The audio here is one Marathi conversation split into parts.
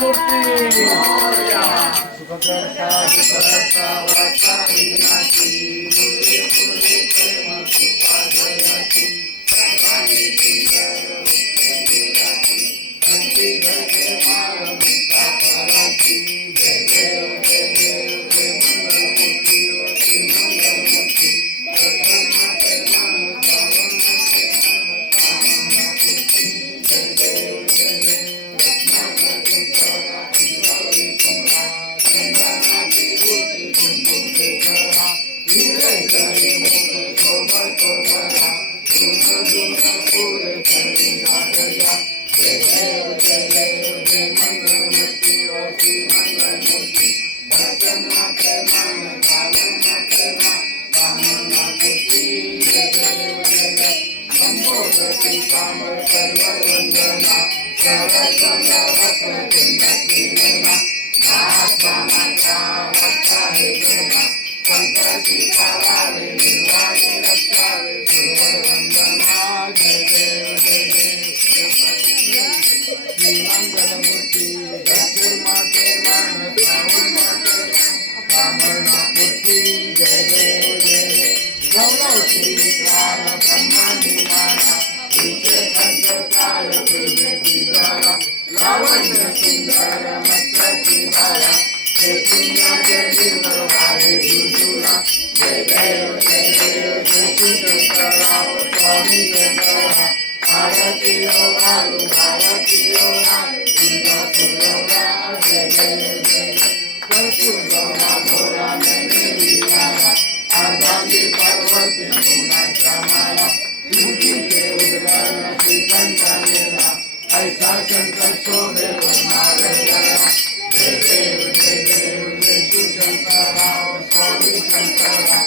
मूर्ती सुखकर्ता विकर्ता वाचा विघ्नाची मुरली फुलली प्रेम कृपा जयाची सर्वांगी सुंदर उठे निराची घंटी घरचे माळ मुक्ता फळाची जय देव जय देव जय मंगलमूर्ती ओ श्री मंगलमूर्ती प्रसन्नाचे मान पावनाचे मान कामनापूर्ती जय देव जय देव रत्नाकर तुकारा पिंगळी कुंभा चंदनाची मूर्ती कुंकुम केशरा हिरे जरी मुख शोभतो भरा धुन धुन पुरे चरणी नागया जय देव जय देव जय मंगलमूर्ती ओ श्री मंगलमूर्ती प्रसन्नाचे मान पावनाचे मान कामनापूर्ती जय देव जय देव संबोधती कामर सर्व वंदना सर्वसंग वक्रतुंड श्रीनयना दासामाचा वक्ता हे जना संकटी पावावे निर्वाणे रक्षावे सुरवर वंदना जय देव जय देव श्री मंगलमूर्ती दक्षिण माते मान श्रावण माते कामनापूर्ती जय देव जय देव गौरवती विक्राल ब्रह्मांडी माना विशेष काल पृथ्वी द्वारा लावण्य सुंदर मस्तकी बाला हे पुण्य जय निर्मलवारे झुझुला जय देव जय देव जय श्री शंकरा स्वामी शंकरा आरती ओ वालू आरती ओ वालू तुझा पुरवरा जय देव जय देव कर्पूर गौरा घोरा मैंने विचारा आजादी पार्वती गुणाच्या माला तुझी के उद्गार श्री संतानेला ऐसा शंकर शोभे वर्णालया जय देव जय देव जय शिवशंकरा स्वामी शंकरा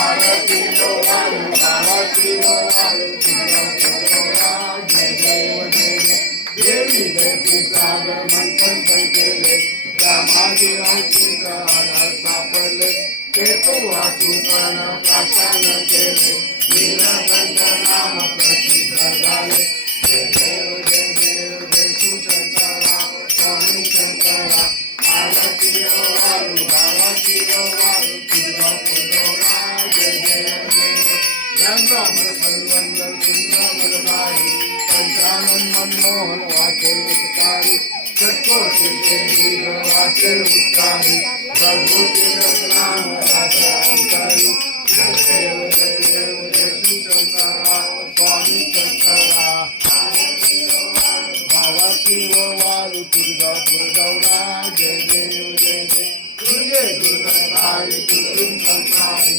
आरती लो वालू आरती लो वालू तुझा पुरवरा जय देव जय देव देवी देवी सागर मंथन केले रामाजी औषध आधार सापडले केतू वासुकन प्राशन केले नीलकंठ नाम प्रसिद्ध झाले जय देव जय देव जय शिवशंकरा स्वामी शंकरा आरती ओ वालू आरती ओ वालू तुझा पुरवरा जय देव जय देव रंगामर संवंदन सुंदर नारी पंचानन मनमोहन वाचे उत्कारी षटकोटी देवी वाचे उत्कारी भगवती रत्नाम राजा अंतरी जय देव जय देव जय शिवशंकरा स्वामी शंकरा भावाची ओ वालू तुझा पुरवरा जय देव जय देव दुर्गे दुर्गताई दुर्गम संसारी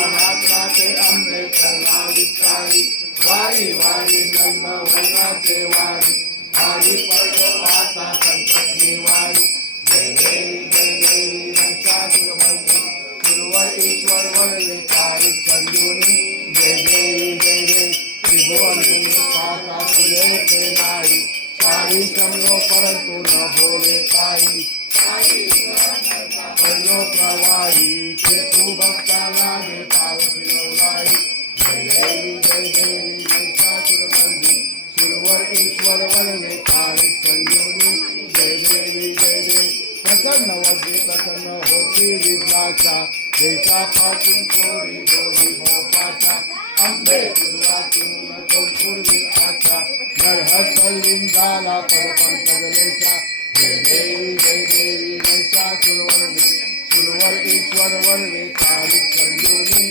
आराधनाचे अंबे कला विस्तारी वारी वारी जन्म वनाचे वारी वारी पडो आता संकट निवारी जय देवी जय देवी महिषासुरमर्दिनी गुरुवर ईश्वर वरवे तारी संजोनी जय देवी जय देवी त्रिभुवन पाता तुझे के नारी सारी समलो परंतु न बोले काही पडलो प्रवाही तू भक्ता लागे पावसिलो लाई जय देवी महिषासुरमर्दिनी सुरवर ईश्वर वरवे तारी संजोनी जय देवी जय देवी प्रसन्न वजे प्रसन्न होती विद्याचा देशापासून चोरी दोरी मोपाचा अंबे तुझ्यातून पूर्वी आशा नरहर झाला परपंच गलेचा जय देवी महिषासुरवर्णी सुरवर ईश्वर वरवे तारी संजोनी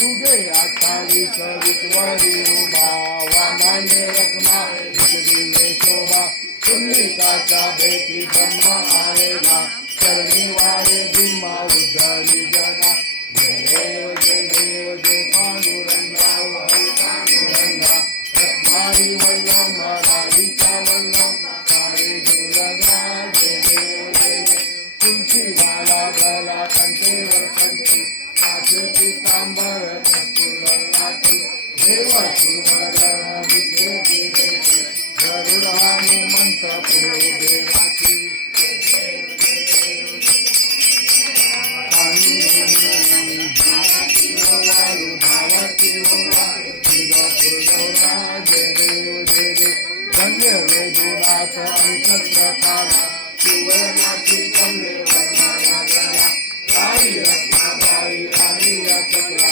युगे 28 विटवरी उभा वामाने रखमा दिले शोभा पुंडलिकाच्या भेटी ब्रह्म आलेला चरणी वारे भीमा उद्धरी जना जय देव जय देव जय पांडुरंगा हरी पांडुरंगा रत्नाई वल्लभ राधिका वल्लभ सारे दुर्गा जय देव जय देव तुलसी माला गला कंठेवर कंठी काचे पीतांबर कस्तुर लाठी देव सुरवर विद्ये देवी गरुड हनुमंत पुढे उभे राखी धावती हो वालू तुझा पुरवरा जय देव जय देव धन्य वेद शत्रुनाथ आणि छत्रकाला सुवर्णाची कमले वर्णाला गळा राणी रत्नाबाई राणी या चक्रा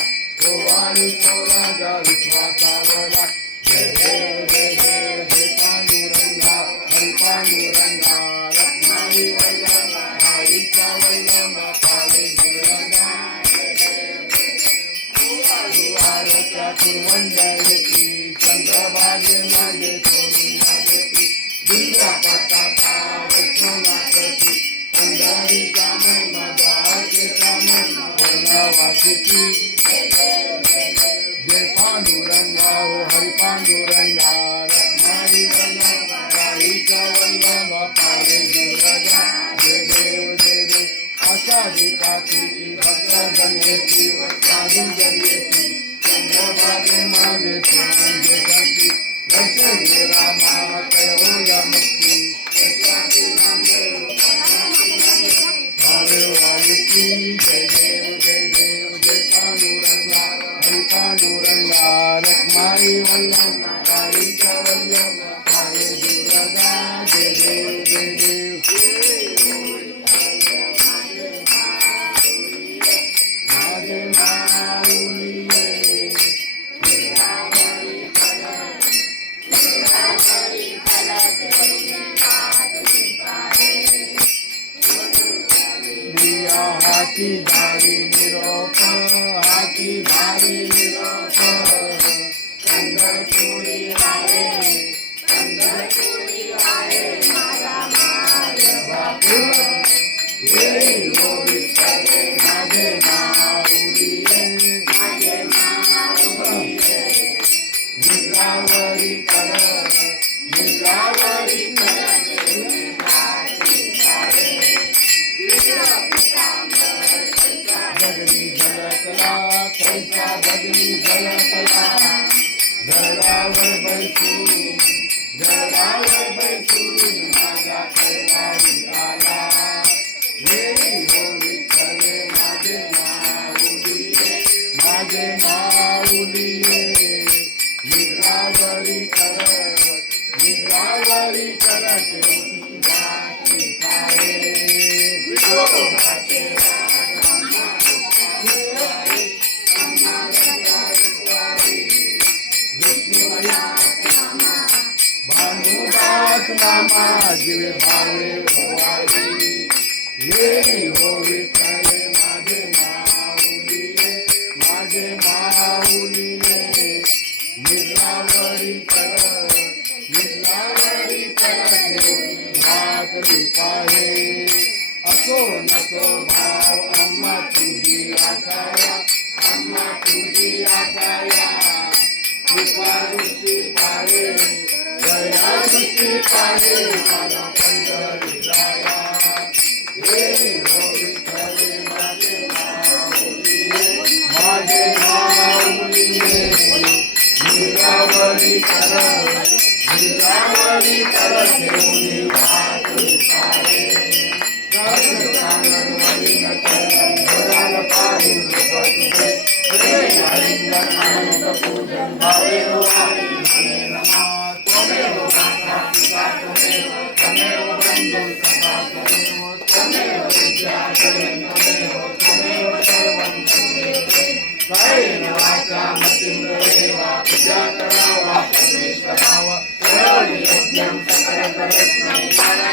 ओवाळी तो राजा विश्वासावला जय देव जय देव जय पांडुरंगा हरी पांडुरंगा रत्नाई वल्लभा हरीचा वल्लभा पावे गुरुरंगा दुवारच्या कुरवंड्याची चंद्रभागे मागे सोडून लागती दिव्या पताका वैष्णवनाथची पंढरीचा महिमा द्वारकेचा महिमा वर्णवासिकी जय पांडुरंगा हो हरी पांडुरंगा रत्नाई वल्लभा राईचा वल्लभा पावे गुरुरंगा जय देव जय देव आशा विकासी भक्त जनेची व साधू जनेची चंद्रभागे मागे सोडून देशाची दर्शने रामा कळवल्या मुक्ती भावे वालिकी जय देव जय देव जय पांडुरंगा हरी पांडुरंगा रत्नाई वल्लभा राईचा वल्लभा पावे गुरुरंगा जय देव जय देव माझे माऊलीये दिया हाती धारी निरोप हाती धारी निरोप पंढरपुरी आहे बापू येई हो विठ्ठले माझे माऊलीये निद्रावरी कर निद्रावरी जगली झलकला कैसा जगली झलकला घरावर बैसून माझा कैवारी आला येई हो विठ्ठले माझे माऊलीये निद्रावरी कर ठेवती बाकी पाये भानुदास नामा जीवे भावे भवानी येई हो विठ्ठले माझे माऊलीये निद्रावरी कर भाकरी पाहे असो नसो भाव अम्मा तुझी आसाया कृपा ऋषी पाहे दया ऋषी पाहे माझा पंढरी जाया हे हो विठ्ठले माझे माऊलीये निद्रावरी कर ठेवली भाकरी पाहे कांगणवरी घराला पाहून तुझे आनंद पूजन भावे नमा त्वमेव माता पिता त्वमेव बंधु सखा त्वमेव विद्या त्वमेव सर्वं कायेन वाचा मतीन्द्रियेण पूजा करावा सर्वेश करावा करोमि यज्ञं सकलकलस्मै